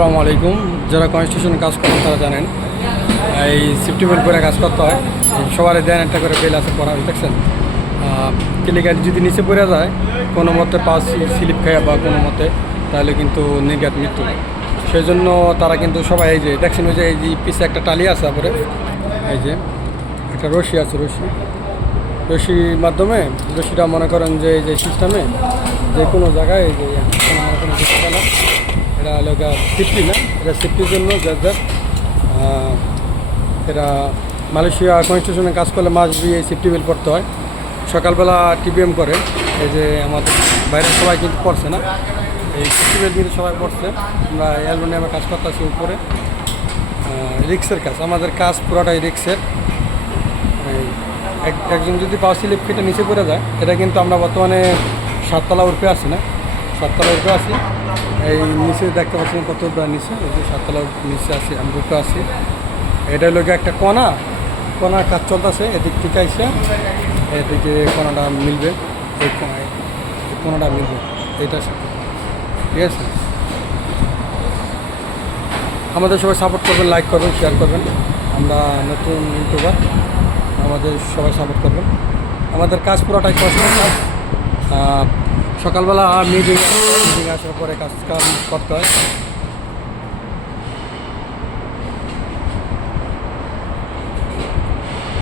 আসসালামু আলাইকুম। যারা কনস্টিটিউশনে কাজ করেন, তারা জানেন, এই সেফটি বেল্ট করে কাজ করতে হয়। সবার দেন একটা করে বেল আছে পড়া দেখছেন? ক্লিকার যদি নিচে পড়ে যায়, কোনো মতে পাস স্লিপ খায় বা কোনো মতে, তাহলে কিন্তু নির্ঘাত মৃত্যু। সেই জন্য তারা কিন্তু সবাই এই যে, দেখছেন ওই যে, এই যে পিছে একটা টালি আছে তারপরে এই যে, একটা রশি আছে, রশি। রশির মাধ্যমে, রশিটা মনে করেন যে, এই যে সিস্টেমে যে কোনো জায়গায় এই যে কোনো মনে করেন যে খেলা হলো সেফটি না এটা সেফটির জন্য যার যার এটা মালয়েশিয়া কনস্টিটিউশনে কাজ করলে মাস দিয়ে সেফটি বেল পড়তে হয়। সকালবেলা টিপিএম করে, এই যে আমাদের বাইরের সবাই কিন্তু পড়ছে না, এই সেফটি বেল কিন্তু সবাই পড়ছে। আমরা অ্যালবানিয়ামে কাজ করতেছি উপরে। রিক্সের কাজ, আমাদের কাজ পুরোটাই রিক্সের একজন যদি পাওয়ার স্লিপ কেটে নিচে পড়ে যায়, এটা কিন্তু আমরা বর্তমানে সাততলা উর্পে আছি না। সাততলা উর্পে আছি। এই নিচে দেখতে পাচ্ছেন কত উপরে নিচে? এই যে সাততলা নিচে আছি আমি উপরে আছি। এটা হলো একটা কণা। কণার কাজ চলতেছে এদিক থেকে এদিকে কণাটা মিলবে। এই কণা- এই কণাটা মিলবে। এইটার সাথে ঠিক আছে? আমাদের সবাই সাপোর্ট করবেন লাইক করবেন শেয়ার করবেন। আমরা নতুন ইউটিউবার আমাদের সবাই সাপোর্ট করবেন। আমাদের কাজ পুরোটাই আহ, সকালবেলা মিটিং মিটিং আসার পরে কাজ কাম করতে হয়।